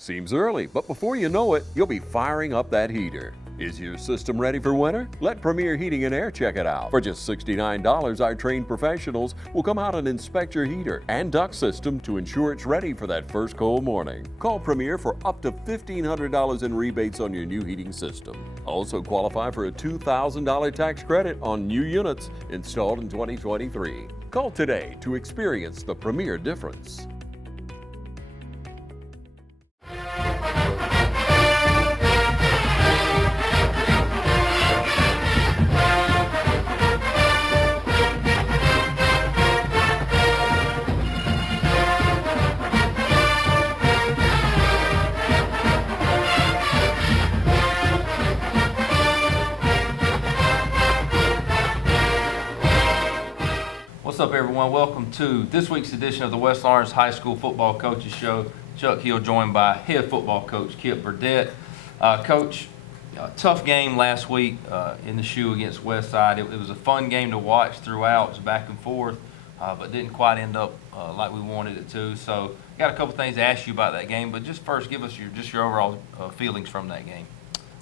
Seems early, but before you know it, you'll be firing up that heater. Is your system ready for winter? Let Premier Heating and Air check it out. For just $69, our trained professionals will come out and inspect your heater and duct system to ensure it's ready for that first cold morning. Call Premier for up to $1,500 in rebates on your new heating system. Also qualify for a $2,000 tax credit on new units installed in 2023. Call today to experience the Premier difference. What's up, everyone? Welcome to this week's edition of the West Lawrence High School Football Coaches Show. Chuck Hill joined by head football coach Kip Burdett. Coach, tough game last week in the shoe against Westside. It was a fun game to watch throughout. It was back and forth, but didn't quite end up like we wanted it to. So, got a couple things to ask you about that game, but just first, give us your overall feelings from that game.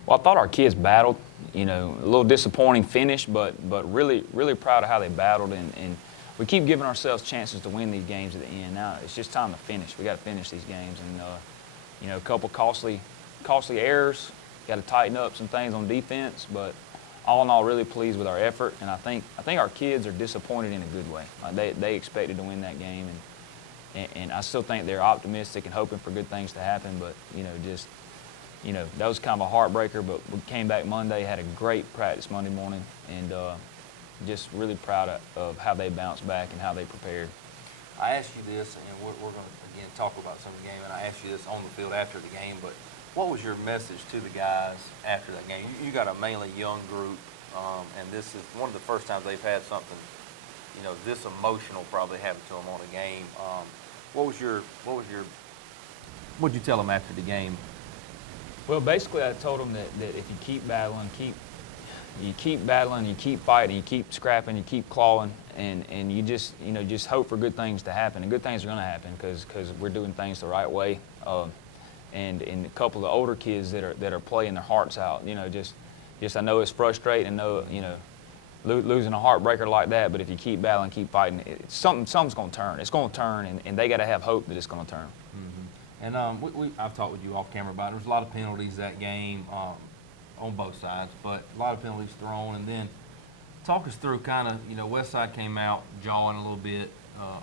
Well, I thought our kids battled. A little disappointing finish, but really proud of how they battled, and we keep giving ourselves chances to win these games at the end. Now it's just time to finish. We got to finish these games, and a couple costly errors. Got to tighten up some things on defense, but all in all, really pleased with our effort. And I think our kids are disappointed in a good way. They expected to win that game, and I still think they're optimistic and hoping for good things to happen. But that was kind of a heartbreaker. But we came back Monday, had a great practice Monday morning, and just really proud of how they bounced back and how they prepared. I asked you this, and we're going to, again, talk about some of the game, and I asked you this on the field after the game, but what was your message to the guys after that game? You got a mainly young group, and this is one of the first times they've had something, this emotional probably happen to them on a game. What'd you tell them after the game? Well, basically, I told them that if you keep battling, you keep fighting, you keep scrapping, you keep clawing, and you just hope for good things to happen. And good things are going to happen because we're doing things the right way. And a couple of the older kids that are playing their hearts out, just I know it's frustrating. Losing a heartbreaker like that, but if you keep battling, keep fighting, something's going to turn. It's going to turn, and they got to have hope that it's going to turn. Mm-hmm. And I've talked with you off camera about it. There was a lot of penalties that game. On both sides, but a lot of penalties thrown. And then talk us through kind of, Westside came out jawing a little bit,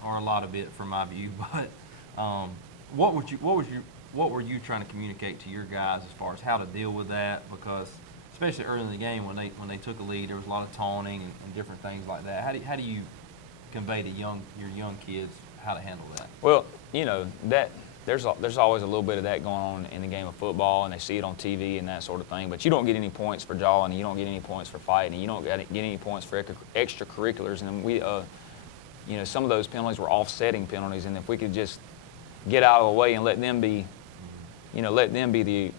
or a lot of it from my view. But what were you trying to communicate to your guys as far as how to deal with that? Because especially early in the game when they took a lead, there was a lot of taunting and different things like that. How do you convey to your young kids how to handle that? Well, that. There's always a little bit of that going on in the game of football, and they see it on TV and that sort of thing. But you don't get any points for jawing, and you don't get any points for fighting, and you don't get any points for extracurriculars. And we, some of those penalties were offsetting penalties, and if we could just get out of the way and let them be the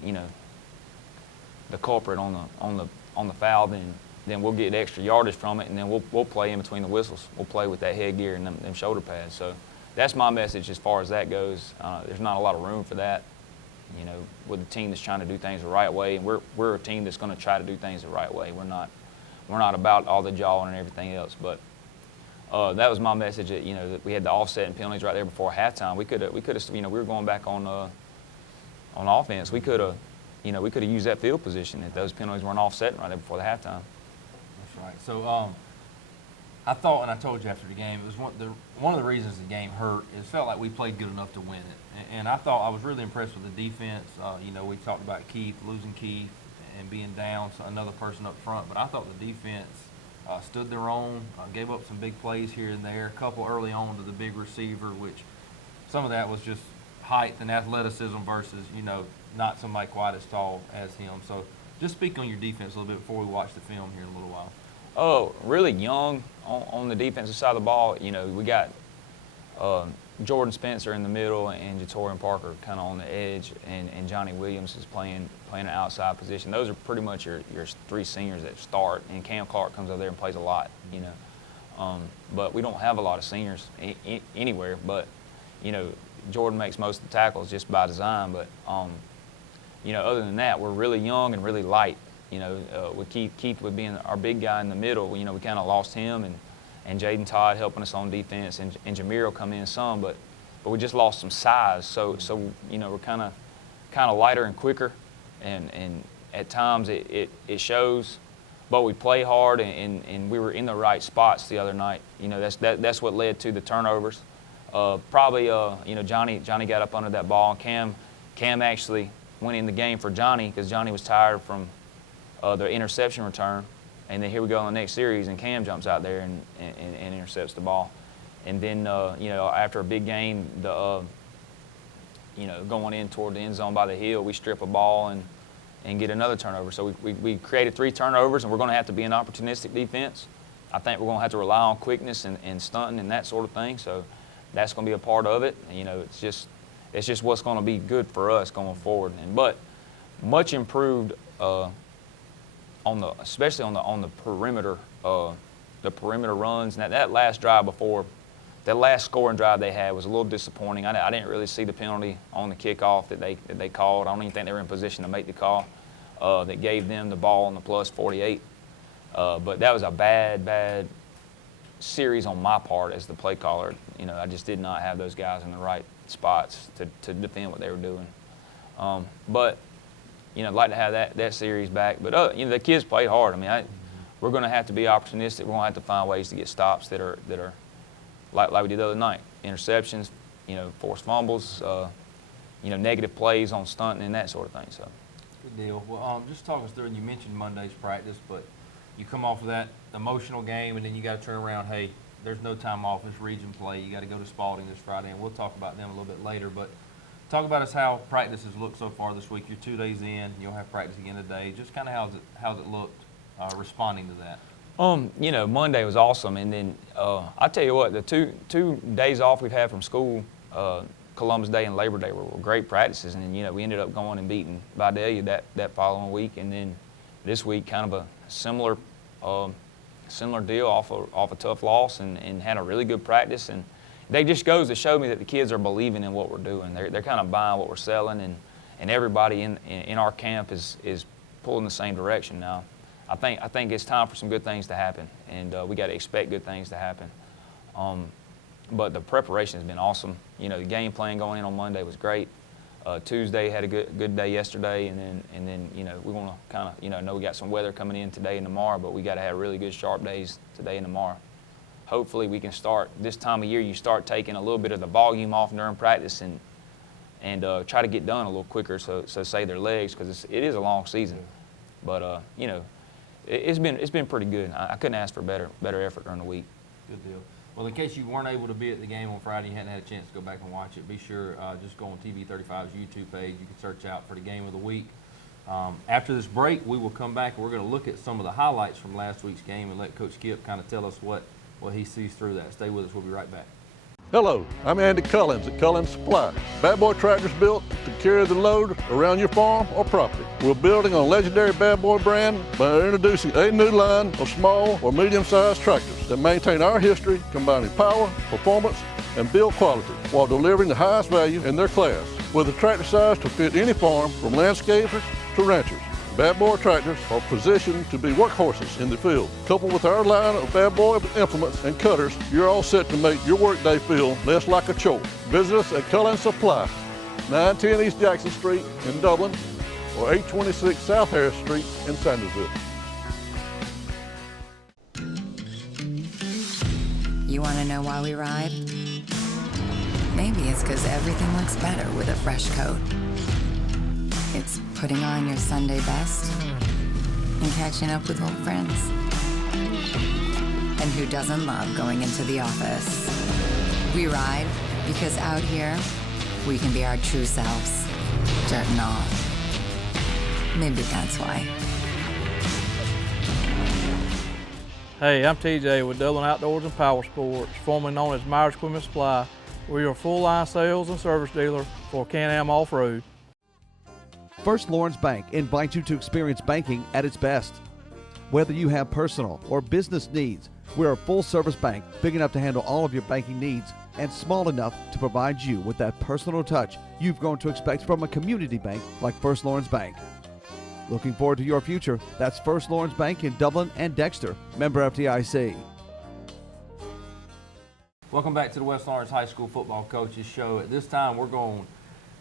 the culprit on the foul, then we'll get extra yardage from it, and then we'll play in between the whistles. We'll play with that headgear and them shoulder pads. So. That's my message as far as that goes. There's not a lot of room for that, with a team that's trying to do things the right way, and we're a team that's going to try to do things the right way. We're not about all the jawing and everything else. But that was my message. That we had the offset and penalties right there before halftime. We could have. We were going back on offense. We could have used that field position if those penalties weren't offsetting right there before the halftime. That's right. So. I thought, and I told you after the game, it was one of the reasons the game hurt. It felt like we played good enough to win it, and I thought I was really impressed with the defense. We talked about losing Keith, and being down another person up front, but I thought the defense stood their own, gave up some big plays here and there. A couple early on to the big receiver, which some of that was just height and athleticism versus not somebody quite as tall as him. So just speak on your defense a little bit before we watch the film here in a little while. Oh, really young on the defensive side of the ball. We got Jordan Spencer in the middle and Jatorian Parker kind of on the edge, and Johnny Williams is playing an outside position. Those are pretty much your three seniors that start, and Cam Clark comes over there and plays a lot, But we don't have a lot of seniors anywhere. But Jordan makes most of the tackles just by design. But other than that, we're really young and really light. With Keith with being our big guy in the middle, we kind of lost him, and Jaden Todd helping us on defense, and Jameer will come in some, but we just lost some size. So we're kind of lighter and quicker, and at times it shows. But we play hard, and we were in the right spots the other night. That's what led to the turnovers. Johnny got up under that ball, and Cam actually went in the game for Johnny because Johnny was tired from the interception return. And then here we go on the next series, and Cam jumps out there and intercepts the ball. And then, after a big game, going in toward the end zone by the hill, we strip a ball and get another turnover. So we created 3 turnovers, and we're going to have to be an opportunistic defense. I think we're going to have to rely on quickness and stunting and that sort of thing. So that's going to be a part of it. It's just what's going to be good for us going forward. But much improved, especially on the perimeter, the perimeter runs. Now that last drive before, that last scoring drive they had was a little disappointing. I didn't really see the penalty on the kickoff that they called. I don't even think they were in position to make the call that gave them the ball on the plus 48. But that was a bad series on my part as the play caller. I just did not have those guys in the right spots to defend what they were doing. But I'd like to have that series back. But the kids played hard. We're going to have to be opportunistic. We're going to have to find ways to get stops that are like we did the other night. Interceptions, forced fumbles, negative plays on stunting and that sort of thing. So. Good deal. Well, just talk us through, and you mentioned Monday's practice, but you come off of that emotional game, and then you got to turn around, hey, there's no time off. It's region play. You got to go to Spalding this Friday, and we'll talk about them a little bit later. But talk about us how practice has looked so far this week. You're 2 days in. You'll have practice again today. Just kind of how's it looked responding to that? Monday was awesome, and then I tell you what, the two days off we've had from school, Columbus Day and Labor Day, were great practices, and then we ended up going and beating Vidalia that following week, and then this week kind of a similar deal off a tough loss, and had a really good practice, and that just goes to show me that the kids are believing in what we're doing. They're kind of buying what we're selling, and everybody in our camp is pulling the same direction now. I think it's time for some good things to happen, and we got to expect good things to happen. But the preparation has been awesome. The game plan going in on Monday was great. Tuesday had a good day yesterday, and then we want to kind of know we got some weather coming in today and tomorrow, but we got to have really good sharp days today and tomorrow. Hopefully we can start this time of year. You start taking a little bit of the volume off during practice and try to get done a little quicker. So save their legs, because it is a long season. But it's been pretty good. I couldn't ask for better effort during the week. Good deal. Well, in case you weren't able to be at the game on Friday, you hadn't had a chance to go back and watch it, be sure just go on TV35's YouTube page. You can search out for the game of the week. After this break, we will come back and we're going to look at some of the highlights from last week's game and let Coach Kip kind of tell us what he sees through that. Stay with us. We'll be right back. Hello, I'm Andy Cullins at Cullins Supply. Bad Boy tractors built to carry the load around your farm or property. We're building on legendary Bad Boy brand by introducing a new line of small or medium-sized tractors that maintain our history, combining power, performance, and build quality while delivering the highest value in their class. With a tractor size to fit any farm, from landscapers to ranchers, Bad Boy tractors are positioned to be workhorses in the field. Coupled with our line of Bad Boy implements and cutters, you're all set to make your workday feel less like a chore. Visit us at Cullins Supply, 910 East Jackson Street in Dublin, or 826 South Harris Street in Sandersville. You want to know why we ride? Maybe it's because everything looks better with a fresh coat. It's putting on your Sunday best and catching up with old friends. And who doesn't love going into the office? We ride because out here, we can be our true selves, dirt and all. Maybe that's why. Hey, I'm TJ with Dublin Outdoors and Power Sports, formerly known as Myers Equipment Supply. We're your full-line sales and service dealer for Can-Am Off-Road. First Lawrence Bank invites you to experience banking at its best. Whether you have personal or business needs, we're a full-service bank big enough to handle all of your banking needs and small enough to provide you with that personal touch you've grown to expect from a community bank like First Lawrence Bank. Looking forward to your future? That's First Lawrence Bank in Dublin and Dexter. Member FDIC. Welcome back to the West Lawrence High School Football Coaches Show. At this time, we're going to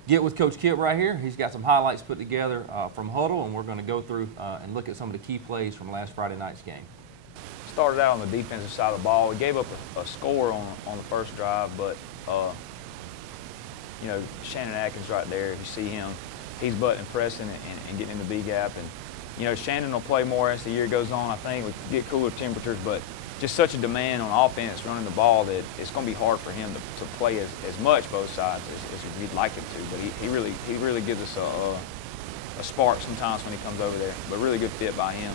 get with Coach Kip right here. He's got some highlights put together from Huddle, and we're going to go through and look at some of the key plays from last Friday night's game. Started out on the defensive side of the ball. We gave up a score on the first drive, but you know, Shannon Atkins right there, if you see him, he's butting pressing and getting in the B gap. And you know, Shannon will play more as the year goes on. I think we get cooler temperatures, but just such a demand on offense running the ball that it's going to be hard for him to play as much both sides as we'd like him to. But he really gives us a spark sometimes when he comes over there. But really good fit by him.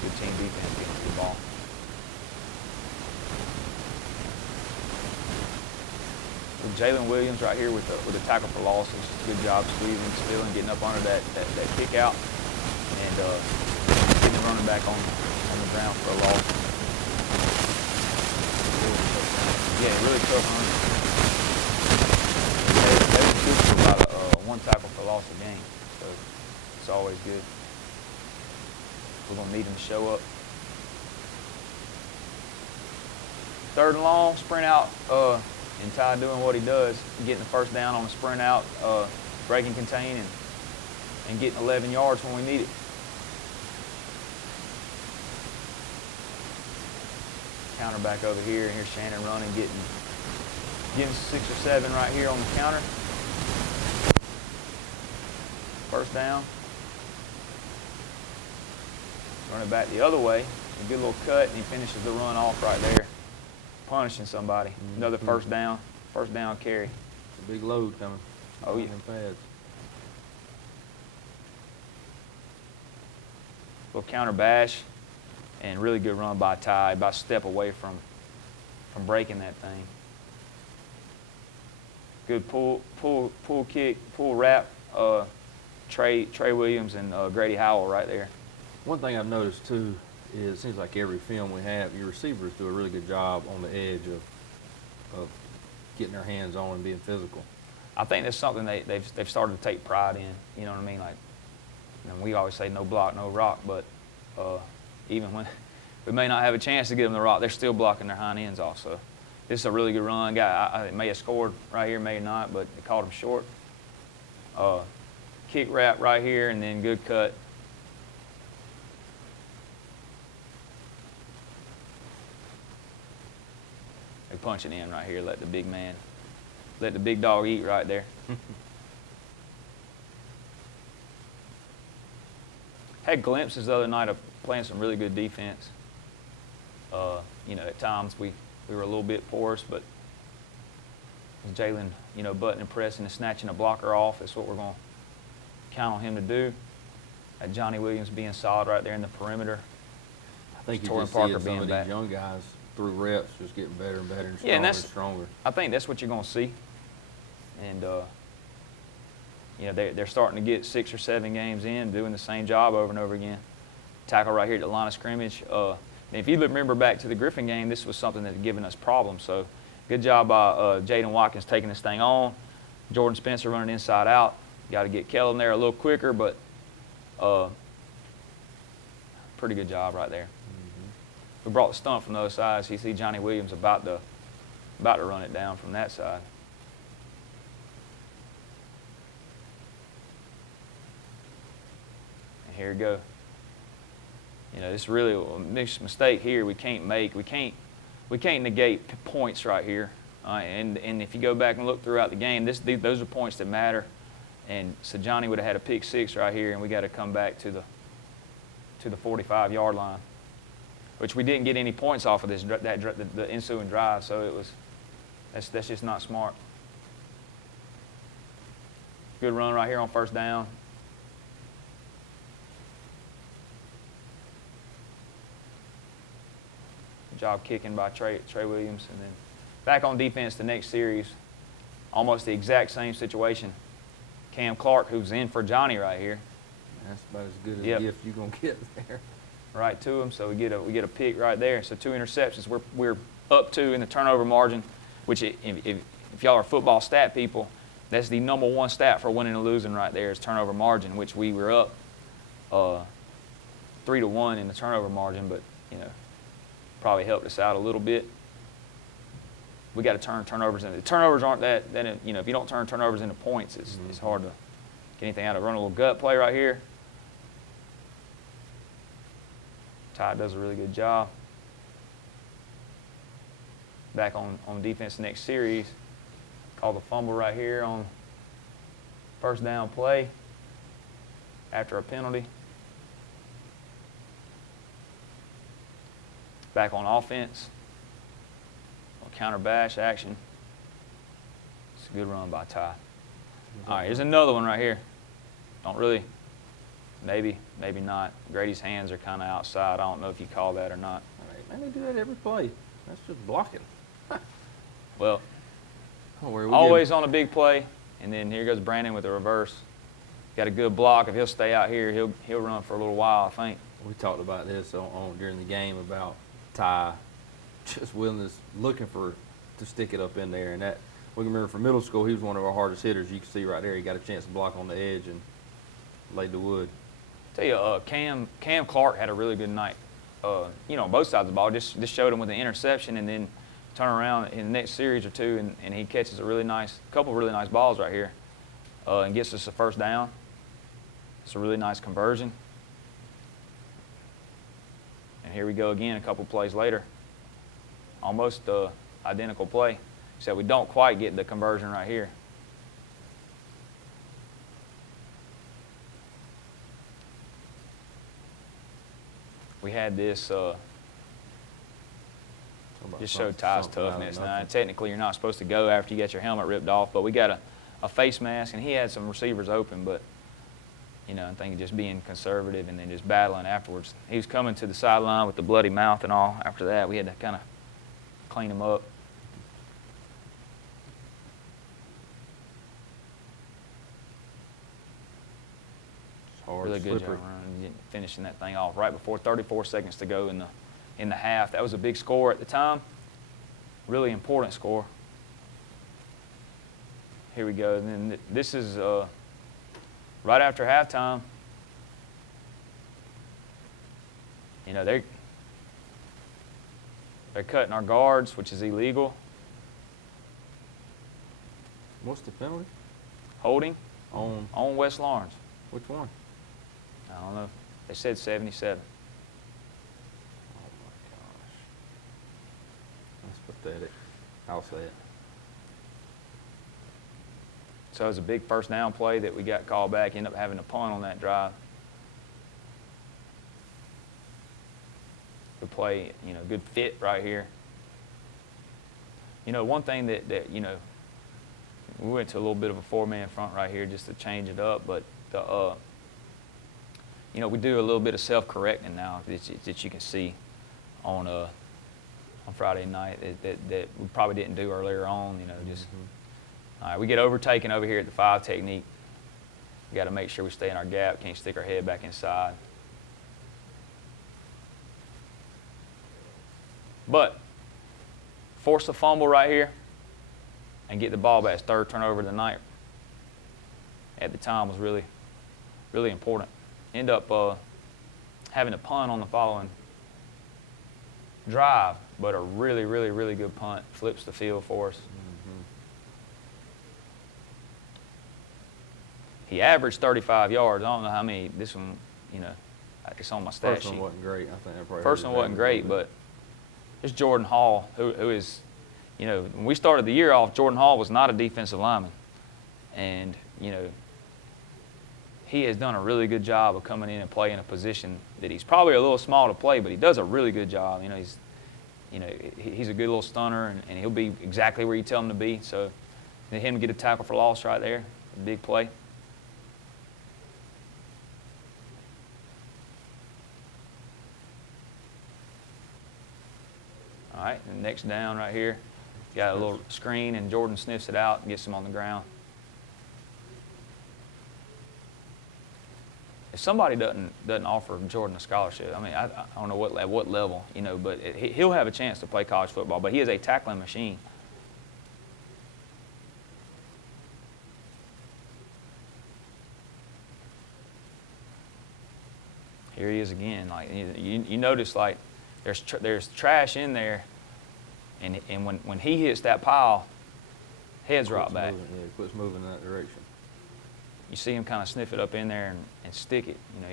Good team defense getting to the ball. With Jalen Williams right here with the tackle for losses. Good job squeezing, stealing, getting up under that kick out, and getting the running back on the ground for a loss. Yeah, really tough run. They were shooting for about one tackle for loss a game, so it's always good. We're going to need him to show up. 3rd and long, sprint out, and Ty doing what he does, getting the first down on a sprint out, break and contain, and getting 11 yards when we need it. Counter back over here, and here's Shannon running, getting 6 or 7 right here on the counter. First down. Run it back the other way. A good little cut, and he finishes the run off right there, punishing somebody. Another first down carry. It's a big load coming. Oh, yeah. Pads. Little counter bash, and really good run by Ty, about a step away from breaking that thing. Good pull kick, pull wrap. Trey Williams and Grady Howell right there. One thing I've noticed too is it seems like every film we have, your receivers do a really good job on the edge of getting their hands on and being physical. I think that's something they've started to take pride in. You know what I mean? Like, you know, we always say no block, no rock, but even when we may not have a chance to get them the rock, they're still blocking their hind ends off. So this is a really good run. Guy, I may have scored right here, may not, but they caught him short. Kick wrap right here, and then good cut. They punch it in right here, let the big dog eat right there. Had glimpses the other night of playing some really good defense. You know, at times we were a little bit porous, but Jalen, you know, butting and pressing and snatching a blocker off, that's what we're going to count on him to do. Johnny Williams being solid right there in the perimeter. I think Torrin you just Parker see being some of back. these young guys through reps just getting better and better and stronger Yeah, and and stronger. I think that's what you're going to see. And, you know, they're starting to get 6 or 7 games in, doing the same job over and over again. Tackle right here at the line of scrimmage. And if you remember back to the Griffin game, this was something that had given us problems. So good job by Jaden Watkins taking this thing on. Jordan Spencer running inside out. Got to get Kellen there a little quicker, but pretty good job right there. We brought the stunt from the other side, so you see Johnny Williams about to run it down from that side. And here we go. You know, this is really a mistake here we can't make. We can't negate points right here. And if you go back and look throughout the game, those are points that matter. And so Johnny would have had a pick 6 right here, and we got to come back to the 45-yard line, which we didn't get any points off of the ensuing drive. So that's just not smart. Good run right here on first down. Good job kicking by Trey Williams. And then back on defense the next series, almost the exact same situation. Cam Clark, who's in for Johnny right here. That's about as good Yep. a gift you're going to get there. Right to him, so we get a pick right there. So 2 interceptions we're up to in the turnover margin. which if y'all are football stat people, that's the number one stat for winning and losing right there is turnover margin, which we were up 3-1 in the turnover margin, but probably helped us out a little bit. We got to turn turnovers into. Turnovers aren't that if you don't turn turnovers into points, it's hard to get anything out of it. Run a little gut play right here. Ty does a really good job. Back on defense next series. Call the fumble right here on first down play after a penalty. Back on offense. Counter bash action. It's a good run by Ty. All right, here's another one right here. Don't really, maybe not. Grady's hands are kind of outside. I don't know if you call that or not. All right, man, they do that every play. That's just blocking. Well, we always on a big play, and then here goes Brandon with the reverse. Got a good block. If he'll stay out here, he'll run for a little while, I think. We talked about this during the game about Ty just looking to stick it up in there, and that we can remember from middle school he was one of our hardest hitters. You can see right there he got a chance to block on the edge and laid the wood. Tell you, Cam Clark had a really good night. Both sides of the ball. Just showed him with an interception, and then turn around in the next series or two, and he catches a couple really nice balls right here, and gets us a first down. It's a really nice conversion. And here we go again a couple plays later. Almost identical play, except we don't quite get the conversion right here. We had this, just showed Ty's toughness. Now, technically, you're not supposed to go after you get your helmet ripped off, but we got a face mask, and he had some receivers open, but I think just being conservative and then just battling afterwards. He was coming to the sideline with the bloody mouth and all. After that, we had to kind of clean him up. Really good job running, finishing that thing off right before 34 seconds to go in the half. That was a big score at the time. Really important score. Here we go. And then this is right after halftime. They're cutting our guards, which is illegal. What's the penalty? Holding On West Lawrence. which one? I don't know. They said 77. Oh my gosh. That's pathetic. I'll say it. So it was a big first down play that we got called back. Ended up having a punt on that drive. Good play, good fit right here. One thing that we went to a little bit of a four-man front right here just to change it up, but we do a little bit of self-correcting now that you can see on Friday night that we probably didn't do earlier on. All right, we get overtaken over here at the 5 technique. We got to make sure we stay in our gap. Can't stick our head back inside. But force the fumble right here and get the ball back. Third turnover of the night at the time was really, really important. End up having a punt on the following drive, but a really, really, really good punt. Flips the field for us. He averaged 35 yards. I don't know how many. This one, it's on my stat sheet. First one wasn't great. I think I probably First one wasn't great, but it's Jordan Hall, who is, when we started the year off, Jordan Hall was not a defensive lineman. And, he has done a really good job of coming in and playing a position that he's probably a little small to play, but he does a really good job. He's a good little stunner, and he'll be exactly where you tell him to be. So, him to get a tackle for loss right there, a big play. All right, and next down right here, got a little screen, and Jordan sniffs it out and gets him on the ground. If somebody doesn't offer Jordan a scholarship, I don't know at what level, but he'll have a chance to play college football. But he is a tackling machine. Here he is again. Like you notice, like there's trash in there, and when he hits that pile, heads drop back. He quits moving in that direction. You see him kind of sniff it up in there and stick it. You know,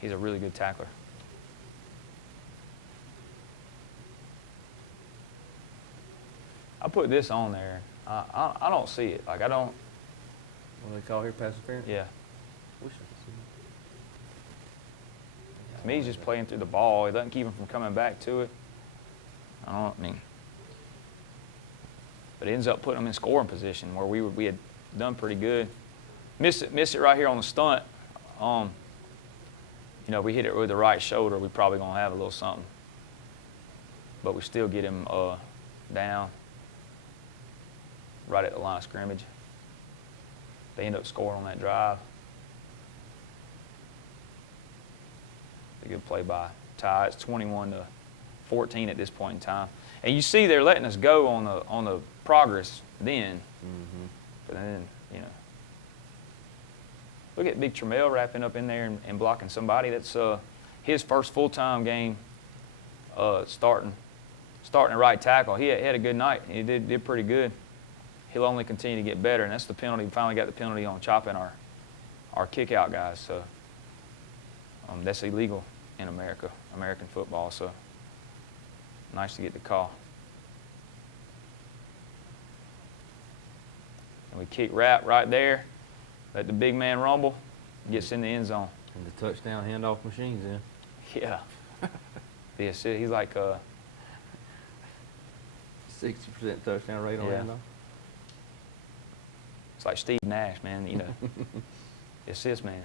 he's a really good tackler. I put this on there. I don't see it. Like I don't. What do they call here, pass interference? Yeah. Wish I could see it. To me, he's just playing through the ball. It doesn't keep him from coming back to it. I mean, but it ends up putting him in scoring position where we had done pretty good. Miss it right here on the stunt. You know, if we hit it with the right shoulder, we probably gonna have a little something. But we still get him down right at the line of scrimmage. They end up scoring on that drive. A good play by Ty. It's 21-14 at this point in time. And you see they're letting us go on the progress then. Mm-hmm. But then, you know. Look at Big Trammell wrapping up in there and blocking somebody. That's his first full-time game starting at right tackle. He had a good night. He did pretty good. He'll only continue to get better, and that's the penalty. We finally got the penalty on chopping our kick-out guys. So that's illegal in American football. So nice to get the call. And we kick wrap right there. Let the big man rumble. Gets in the end zone. And the touchdown handoff machines in. Yeah. The assist, he's like 60% touchdown rate on Yeah. handoff. It's like Steve Nash, man, you know. Assist man.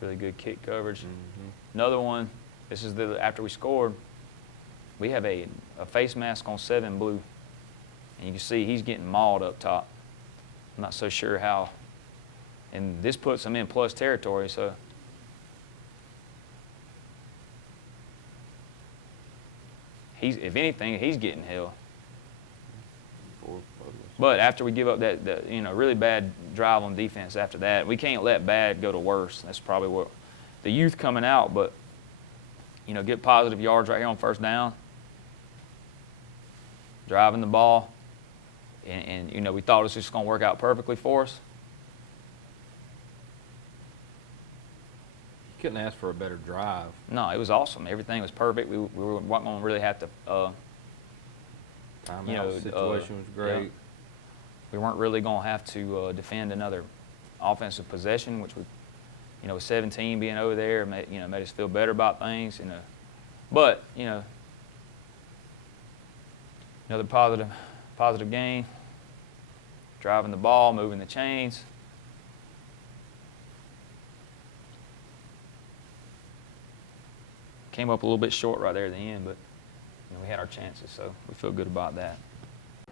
Really good kick coverage. Mm-hmm. Another one, this is after we scored, we have a face mask on 7 blue. And you can see he's getting mauled up top. I'm not so sure how. And this puts him in plus territory, so. If anything, he's getting hell. But after we give up that really bad drive on defense after that, we can't let bad go to worse. That's probably what the youth coming out, but get positive yards right here on first down, driving the ball, and we thought it was just going to work out perfectly for us. You couldn't ask for a better drive. No, it was awesome. Everything was perfect. We weren't going to really have to. Timeout situation was great. Yeah. We weren't really going to have to defend another offensive possession, which would, with 17 being over there, made us feel better about things. But another positive game. Driving the ball, moving the chains. Came up a little bit short right there at the end, but we had our chances, so we feel good about that.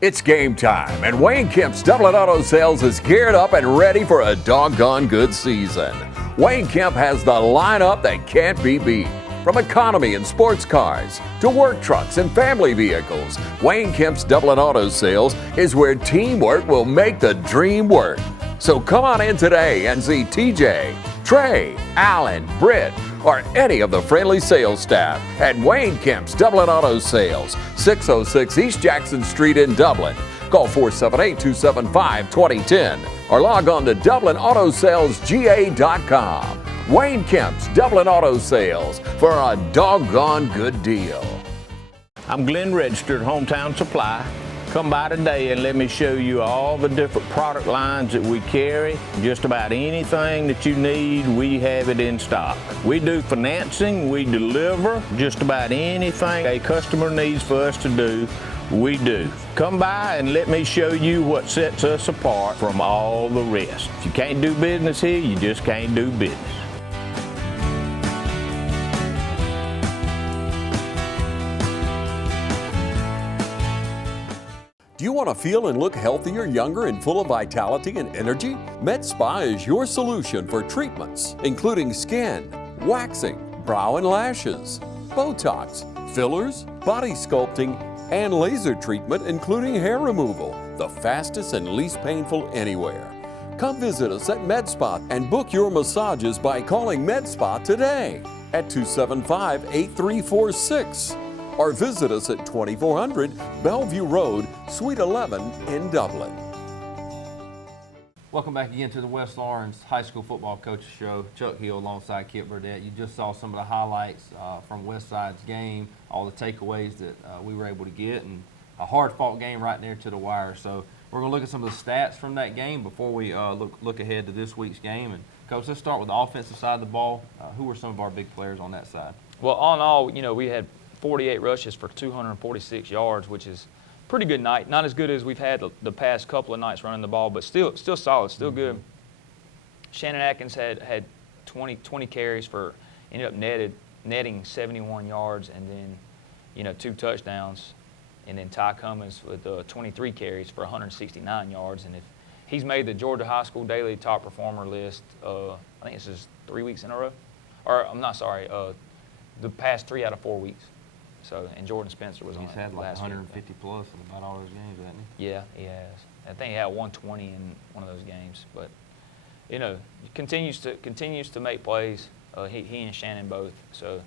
It's game time, and Wayne Kemp's Dublin Auto Sales is geared up and ready for a doggone good season. Wayne Kemp has the lineup that can't be beat. From economy and sports cars to work trucks and family vehicles, Wayne Kemp's Dublin Auto Sales is where teamwork will make the dream work. So come on in today and see TJ, Trey, Alan, Britt, or any of the friendly sales staff at Wayne Kemp's Dublin Auto Sales, 606 East Jackson Street in Dublin. Call 478-275-2010 or log on to DublinAutoSalesGA.com. Wayne Kemp's Dublin Auto Sales for a doggone good deal. I'm Glenn Registered, Hometown Supply. Come by today and let me show you all the different product lines that we carry. Just about anything that you need, we have it in stock. We do financing, we deliver just about anything a customer needs for us to do, we do. Come by and let me show you what sets us apart from all the rest. If you can't do business here, you just can't do business. Do you want to feel and look healthier, younger, and full of vitality and energy? Med Spa is your solution for treatments, including skin, waxing, brow and lashes, Botox, fillers, body sculpting, and laser treatment, including hair removal, the fastest and least painful anywhere. Come visit us at MedSpa and book your massages by calling MedSpa today at 275-8346 or visit us at 2400 Bellevue Road, Suite 11 in Dublin. Welcome back again to the West Lawrence High School Football Coaches Show. Chuck Hill alongside Kip Burdett. You just saw some of the highlights from Westside's game, all the takeaways that we were able to get, and a hard-fought game right there to the wire. So we're going to look at some of the stats from that game before we look ahead to this week's game. And Coach, let's start with the offensive side of the ball. Who were some of our big players on that side? Well, all in all, we had 48 rushes for 246 yards, which is pretty good night. Not as good as we've had the past couple of nights running the ball, but still solid, still good. Shannon Atkins had 20 carries for, ended up netting 71 yards and then, 2 touchdowns. And then Ty Cummins with 23 carries for 169 yards. And if he's made the Georgia High School Daily Top Performer list, I think this is 3 weeks in a row. Or I'm not sorry, the past 3 out of 4 weeks. So, and Jordan Spencer was on it last week. He's had like 150 plus in about all those games, hasn't he? Yeah, he has. I think he had 120 in one of those games. But, continues to make plays. He and Shannon both. So,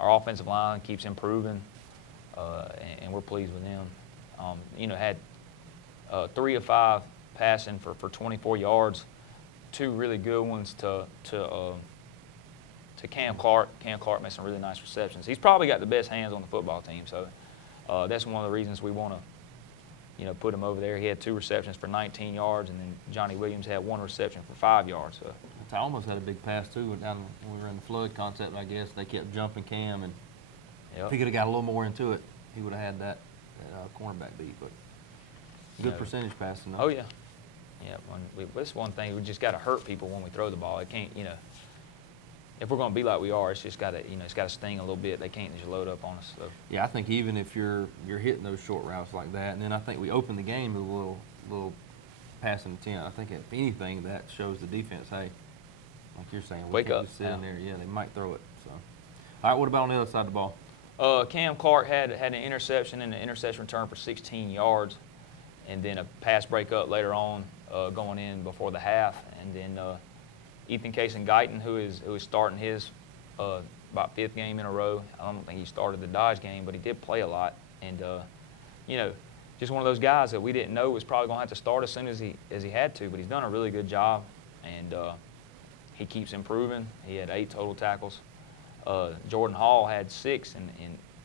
our offensive line keeps improving, and we're pleased with them. Had 3 of 5 passing for 24 yards, 2 really good ones to Cam Clark. Cam Clark made some really nice receptions. He's probably got the best hands on the football team, so that's one of the reasons we want to, put him over there. He had 2 receptions for 19 yards, and then Johnny Williams had 1 reception for 5 yards. So I almost had a big pass too down when we were in the flood concept. I guess they kept jumping Cam, and if he could have got a little more into it, he would have had that cornerback beat. But good percentage passing. Though. Oh yeah, yeah. That's one thing. We just got to hurt people when we throw the ball. It can't, if we're going to be like we are, it's just got to, it's got to sting a little bit. They can't just load up on us. So. Yeah, I think even if you're hitting those short routes like that, and then I think we open the game with a little passing attempt. I think if anything, that shows the defense, hey, like you're saying, we wake can't up. just sit in there. Yeah, they might throw it. So, all right, what about on the other side of the ball? Cam Clark had an interception and an interception return for 16 yards, and then a pass breakup later on going in before the half, and then. Ethan Kaysen-Guyton, who is starting his about 5th game in a row. I don't think he started the Dodge game, but he did play a lot. And, just one of those guys that we didn't know was probably going to have to start as soon as he had to, but he's done a really good job. And he keeps improving. He had 8 total tackles. Jordan Hall had 6,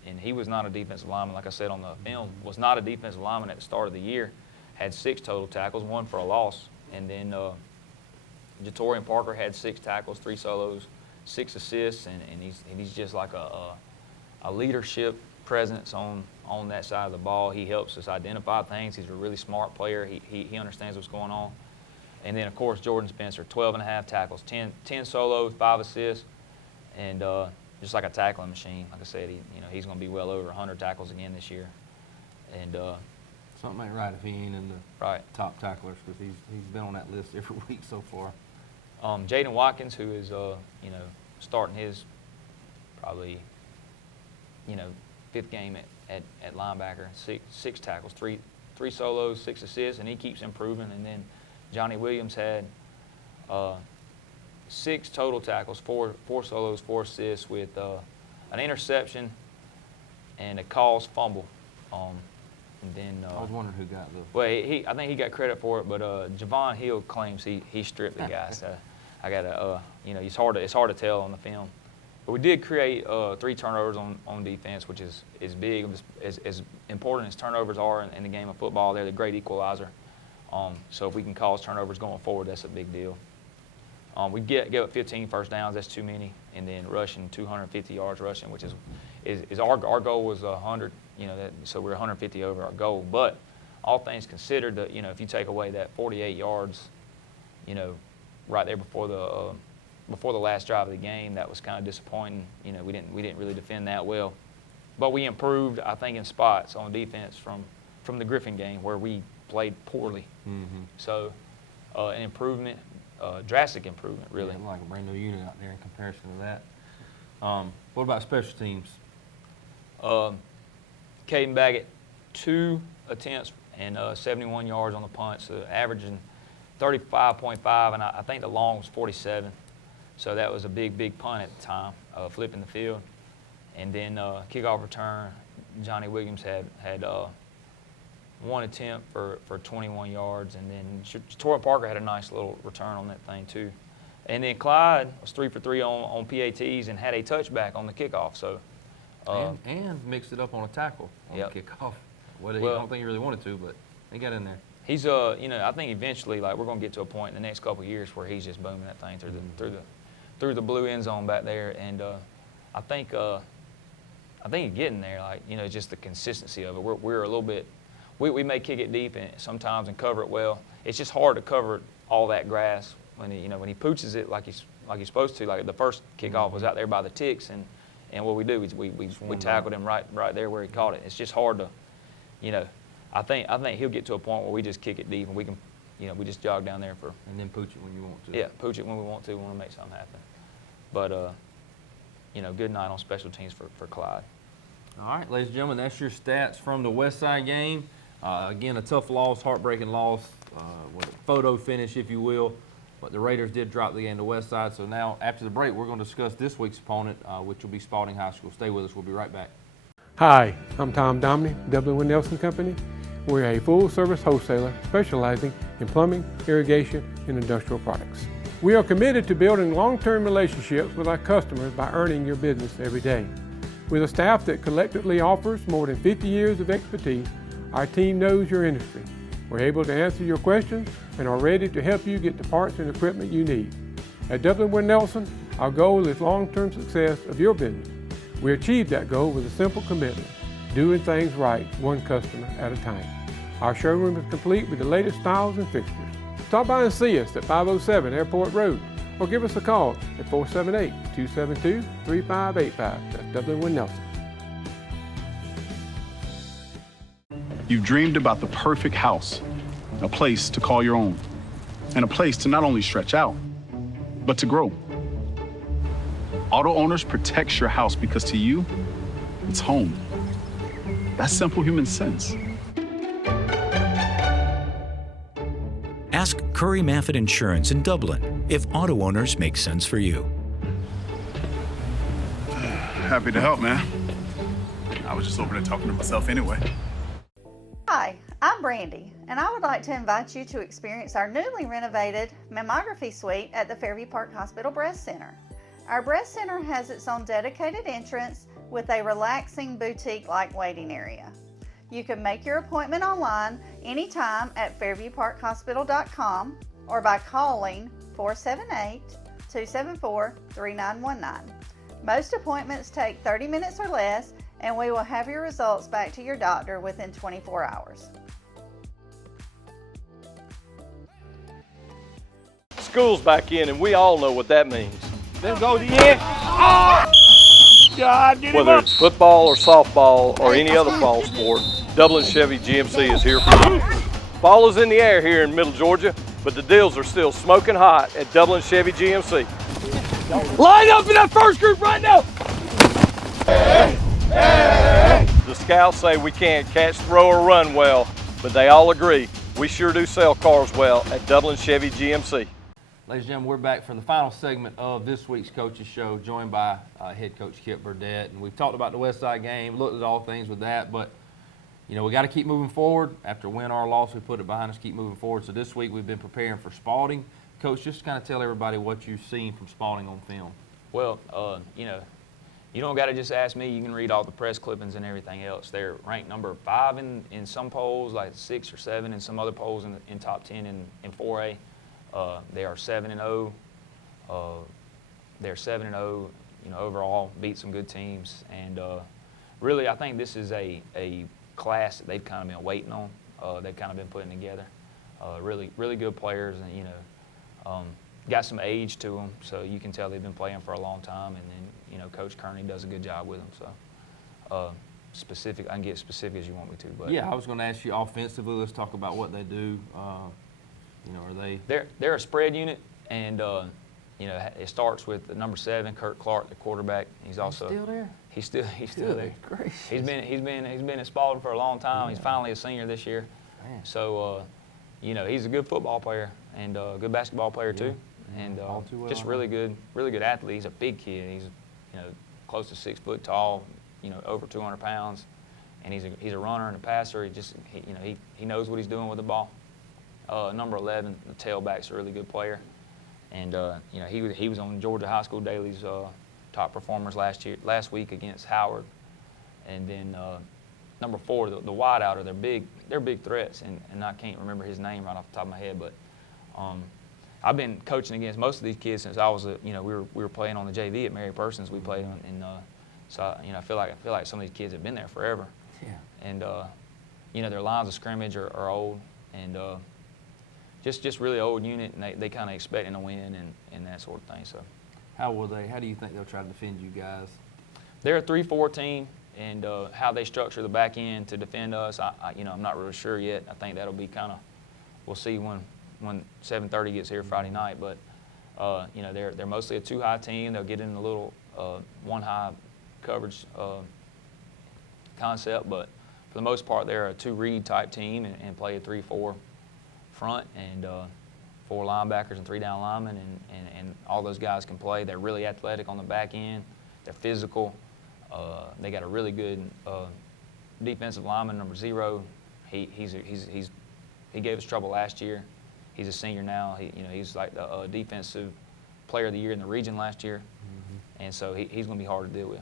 and he was not a defensive lineman. Like I said on the film, was not a defensive lineman at the start of the year. Had 6 total tackles, 1 for a loss. And then Jatorian Parker had 6 tackles, 3 solos, 6 assists, and he's just like a leadership presence on that side of the ball. He helps us identify things. He's a really smart player. He understands what's going on. And then, of course, Jordan Spencer, 12.5 tackles, 10 solos, 5 assists, and just like a tackling machine. Like I said, he's going to be well over 100 tackles again this year. And something ain't right if he ain't in the top tacklers, because he's been on that list every week so far. Jaden Watkins, who is starting his probably 5th game at linebacker, 6 tackles, 3 solos, 6 assists, and he keeps improving. And then Johnny Williams had 6 total tackles, 4 solos, 4 assists with an interception and a caused fumble. And then I was wondering who got the. Well, I think he got credit for it, but Javon Hill claims he stripped the guy. So I got to, it's hard to tell on the film. But we did create 3 turnovers on defense, which is big. As important as turnovers are in the game of football, they're the great equalizer. So if we can cause turnovers going forward, that's a big deal. We give up 15 first downs, that's too many, and then rushing 250 yards rushing, which is our goal was 100. So we're 150 over our goal. But all things considered, if you take away that 48 yards, right there before the last drive of the game, that was kind of disappointing. We didn't really defend that well, but we improved, I think, in spots on defense from the Griffin game where we played poorly. Mm-hmm. So an improvement, drastic improvement, really. Yeah, like a brand new unit out there in comparison to that. What about special teams? Caden Baggett, 2 attempts and 71 yards on the punt, so averaging 35.5, and I think the long was 47. So that was a big punt at the time, flipping the field. And then kickoff return, Johnny Williams had 1 attempt for 21 yards, and then Torrey Parker had a nice little return on that thing too. And then Clyde was 3 for 3 on PATs and had a touchback on the kickoff. So and mixed it up on a tackle on the kickoff. Well, I don't think he really wanted to, but he got in there. He's I think eventually, like, we're going to get to a point in the next couple of years where he's just booming that thing through the blue end zone back there, and I think he's getting there. Like, just the consistency of it. We're a little bit. We may kick it deep and sometimes and cover it well. It's just hard to cover all that grass when he pooches it like he's supposed to. Like the first kickoff was out there by the ticks, and what we do is we tackled him right there where he caught it. It's just hard to, I think he'll get to a point where we just kick it deep and we can, we just jog down there for. And then pooch it when you want to. Yeah, pooch it when we want to. We want to make something happen. But good night on special teams for Clyde. All right, ladies and gentlemen, that's your stats from the Westside game. Again, a tough loss, heartbreaking loss, with a photo finish, if you will. But the Raiders did drop the game to Westside. So now, after the break, we're going to discuss this week's opponent, which will be Spalding High School. Stay with us. We'll be right back. Hi, I'm Tom Domney, W. Nelson Company. We're a full-service wholesaler specializing in plumbing, irrigation, and industrial products. We are committed to building long-term relationships with our customers by earning your business every day. With a staff that collectively offers more than 50 years of expertise, our team knows your industry. We're able to answer your questions and are ready to help you get the parts and equipment you need. At W. Nelson, our goal is long-term success of your business. We achieve that goal with a simple commitment, doing things right, one customer at a time. Our showroom is complete with the latest styles and fixtures. Stop by and see us at 507 Airport Road or give us a call at 478-272-3585. That's W. Nelson. You've dreamed about the perfect house, a place to call your own, and a place to not only stretch out, but to grow. Auto Owners protects your house because to you, it's home. That's simple human sense. Ask Curry Maffett Insurance in Dublin if Auto Owners make sense for you. Happy to help, man. I was just over there talking to myself anyway. Hi, I'm Brandy, and I would like to invite you to experience our newly renovated mammography suite at the Fairview Park Hospital Breast Center. Our breast center has its own dedicated entrance with a relaxing boutique-like waiting area. You can make your appointment online anytime at fairviewparkhospital.com or by calling 478-274-3919. Most appointments take 30 minutes or less, and we will have your results back to your doctor within 24 hours. School's back in, and we all know what that means. Then go to the end. Oh! God, get him up. Whether it's football or softball or any other fall sport, Dublin Chevy GMC is here for you. Fall is in the air here in Middle Georgia, but the deals are still smoking hot at Dublin Chevy GMC. Line up in that first group right now. Hey, hey. The scouts say we can't catch, throw, or run well, but they all agree we sure do sell cars well at Dublin Chevy GMC. Ladies and gentlemen, we're back for the final segment of this week's Coaches Show, joined by head coach Kip Burdett. And we've talked about the Westside game, looked at all things with that, but we got to keep moving forward. After win or loss, we put it behind us, keep moving forward. So this week we've been preparing for Spalding. Coach, just kind of tell everybody what you've seen from Spalding on film. Well, you don't got to just ask me. You can read all the press clippings and everything else. They're ranked number 5 in some polls, like 6 or 7 in some other polls in top 10 in 4A. They are 7-0. They're 7-0. Overall, beat some good teams, and really, I think this is a class that they've kind of been waiting on. They've kind of been putting together. Really good players, and got some age to them, so you can tell they've been playing for a long time. And then Coach Kearney does a good job with them. So specific, I can get specific as you want me to. But yeah, I was going to ask you offensively. Let's talk about what they do. Are they? They're a spread unit, and you know, it starts with the number 7, Kurt Clark, the quarterback. He's also still there. He's still there. Gracious. He's been at Spalding for a long time. He's finally a senior this year. Man. So, you know, he's a good football player and a good basketball player too, and All too well, just huh? really good athlete. He's a big kid. He's, you know, close to 6 foot tall. You know, over 200 pounds, and he's a runner and a passer. He knows what he's doing with the ball. Number 11, the tailback's a really good player, and you know, he was on Georgia High School Daily's top performers last week against Howard, and then number 4, the wideouter. They're big threats, and I can't remember his name right off the top of my head, but I've been coaching against most of these kids since I was you know, we were playing on the JV at Mary Persons. We played on so you know, I feel like some of these kids have been there forever. Yeah. And you know, their lines of scrimmage are old, and just really old unit, and they kind of expecting to win and that sort of thing. So How do you think they'll try to defend you guys? they're a 3-4 team, and how they structure the back end to defend us, you know, I'm not really sure yet. I think that'll be kind of, we'll see when 7:30 gets here Friday night. But you know, they're mostly a 2-high team. They'll get in a little 1-high coverage concept, but for the most part, they're a 2-read type team and play a 3-4 front and 4 linebackers and 3 down linemen, and all those guys can play. They're really athletic on the back end. They're physical. They got a really good defensive lineman, number 0. He gave us trouble last year. He's a senior now. He's like the defensive player of the year in the region last year, and so he's going to be hard to deal with.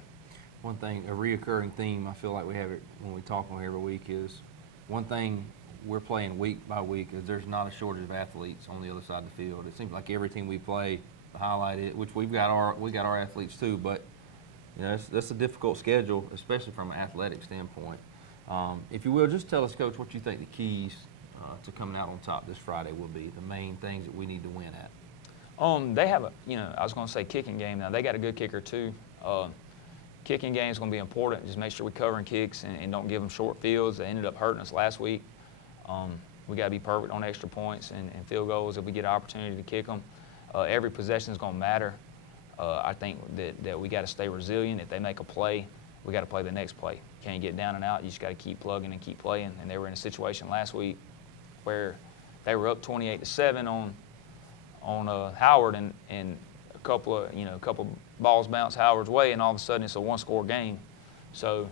One thing, a reoccurring theme, I feel like we have it when we talk on here every week, is one thing we're playing week by week is there's not a shortage of athletes on the other side of the field. It seems like every team we play, highlight it, which we got our athletes too, but you know, that's a difficult schedule, especially from an athletic standpoint. If you will, just tell us, Coach, what you think the keys to coming out on top this Friday will be, the main things that we need to win at. They have I was going to say kicking game now. They got a good kicker too. Kicking game is going to be important. Just make sure we're covering kicks and don't give them short fields. They ended up hurting us last week. We got to be perfect on extra points and field goals if we get an opportunity to kick them. Every possession is going to matter. I think that we got to stay resilient. If they make a play, we got to play the next play. You can't get down and out. You just got to keep plugging and keep playing. And they were in a situation last week where they were up 28-7 on Howard, and a couple balls bounced Howard's way, and all of a sudden it's a 1-score game. So,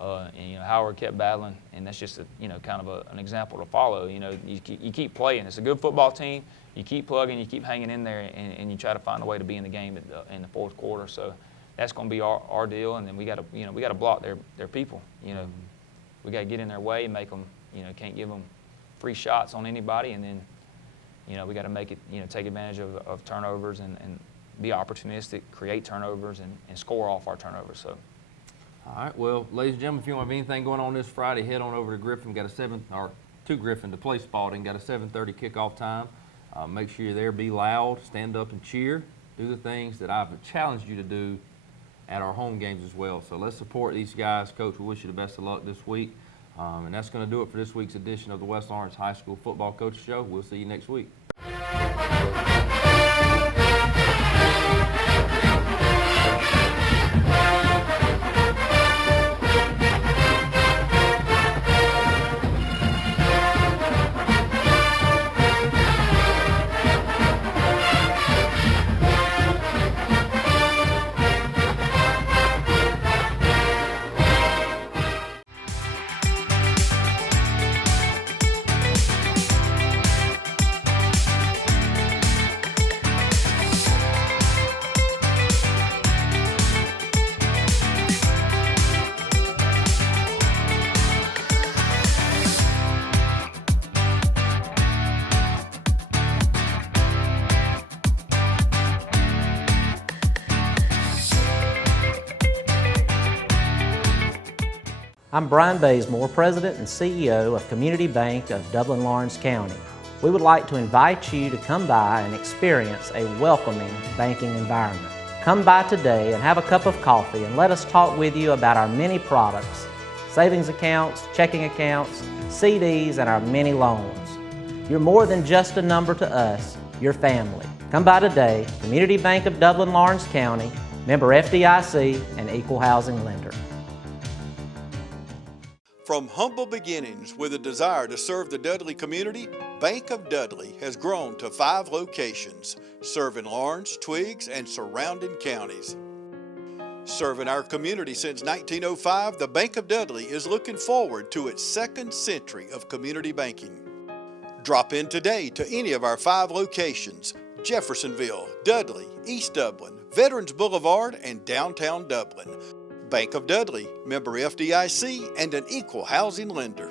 and, Howard kept battling, and that's just kind of an example to follow. You keep playing. It's a good football team. You keep plugging, you keep hanging in there, and you try to find a way to be in the game in the fourth quarter. So that's going to be our deal, and then we got to block their people. We got to get in their way and make them. Can't give them free shots on anybody, and then we got to make it. Take advantage of turnovers and be opportunistic, create turnovers, and score off our turnovers. So. All right. Well, ladies and gentlemen, if you want to have anything going on this Friday, head on over to Griffin. Got to Griffin to play Spalding. Got a 7:30 kickoff time. Make sure you're there. Be loud. Stand up and cheer. Do the things that I've challenged you to do at our home games as well. So let's support these guys. Coach, we wish you the best of luck this week. And that's going to do it for this week's edition of the West Lawrence High School Football Coach Show. We'll see you next week. I'm Brian Bazemore, President and CEO of Community Bank of Dublin-Lawrence County. We would like to invite you to come by and experience a welcoming banking environment. Come by today and have a cup of coffee and let us talk with you about our many products, savings accounts, checking accounts, CDs, and our many loans. You're more than just a number to us, you're family. Come by today. Community Bank of Dublin, Lawrence County, member FDIC, and equal housing lender. From humble beginnings with a desire to serve the Dudley community, Bank of Dudley has grown to 5 locations, serving Lawrence, Twiggs, and surrounding counties. Serving our community since 1905, the Bank of Dudley is looking forward to its 2nd century of community banking. Drop in today to any of our 5 locations: Jeffersonville, Dudley, East Dublin, Veterans Boulevard, and downtown Dublin. Bank of Dudley, member FDIC, and an equal housing lender.